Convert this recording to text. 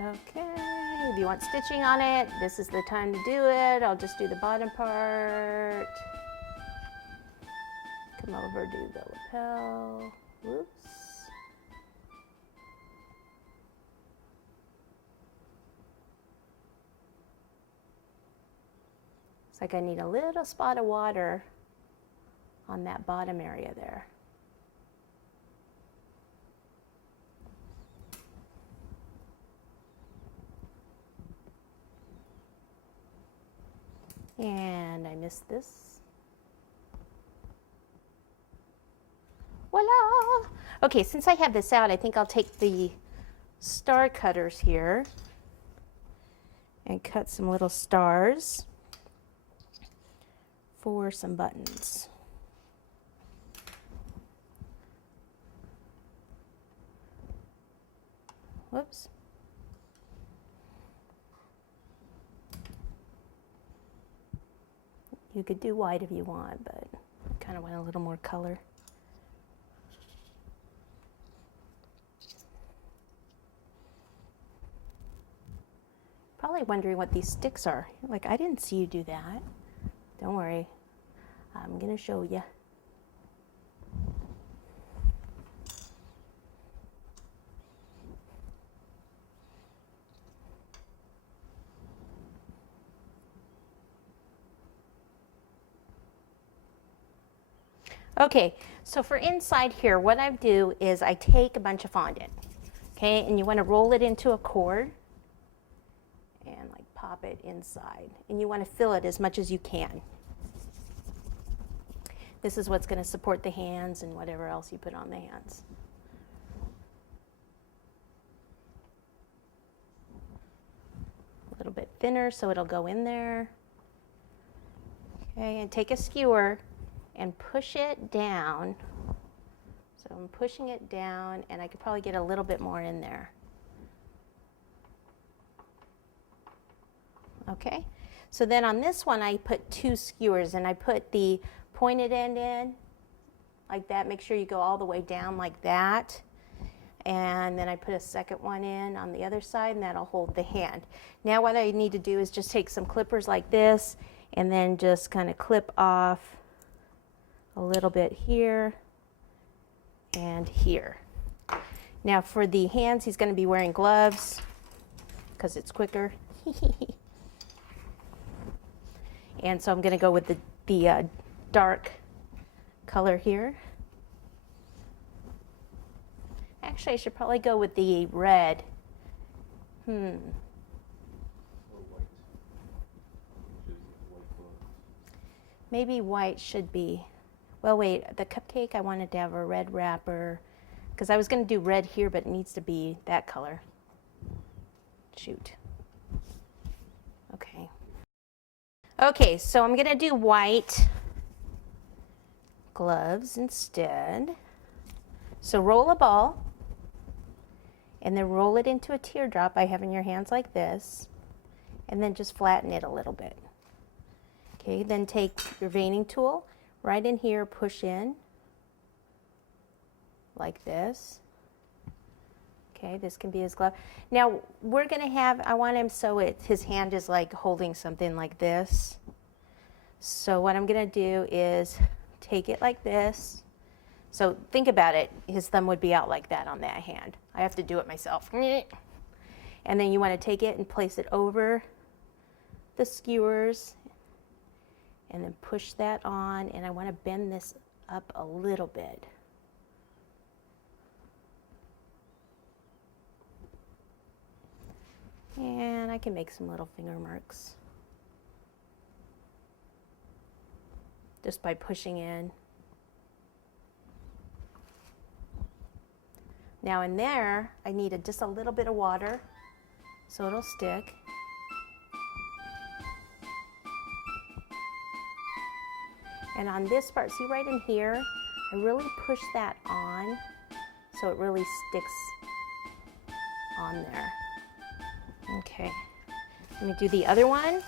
Okay, if you want stitching on it, this is the time to do it. I'll just do the bottom part. Come over, do the lapel. Whoops. It's like I need a little spot of water on that bottom area there. And I missed this. Voila! Okay, since I have this out, I think I'll take the star cutters here and cut some little stars for some buttons. Whoops. You could do white if you want, but I kind of want a little more color. Probably wondering what these sticks are. Like, I didn't see you do that. Don't worry, I'm gonna show you. Okay, so for inside here, what I do is I take a bunch of fondant, okay, and you want to roll it into a cord and like pop it inside, and you want to fill it as much as you can. This is what's going to support the hands and whatever else you put on the hands. A little bit thinner so it'll go in there. Okay, and take a skewer and push it down. So I'm pushing it down, and I could probably get a little bit more in there. Okay, so then on this one I put 2 skewers, and I put the pointed end in like that. Make sure you go all the way down like that. And then I put a second one in on the other side, and that'll hold the hand. Now what I need to do is just take some clippers like this and then just kind of clip off a little bit here and here. Now for the hands, he's going to be wearing gloves because it's quicker. And so I'm going to go with the dark color here. Actually, I should probably go with the red. Maybe white should be. Well, wait, the cupcake, I wanted to have a red wrapper because I was going to do red here, but it needs to be that color. Shoot. Okay. Okay, so I'm going to do white gloves instead. So roll a ball and then roll it into a teardrop by having your hands like this, and then just flatten it a little bit. Okay, then take your veining tool right in here, push in like this. Okay, this can be his glove. Now we're going to have, I want him so his hand is like holding something like this. So what I'm going to do is take it like this. So think about it, his thumb would be out like that on that hand. I have to do it myself. And then you want to take it and place it over the skewers and then push that on, and I want to bend this up a little bit. And I can make some little finger marks just by pushing in. Now in there, I need just a little bit of water so it'll stick. And on this part, see right in here, I really push that on so it really sticks on there. Okay, let me do the other one.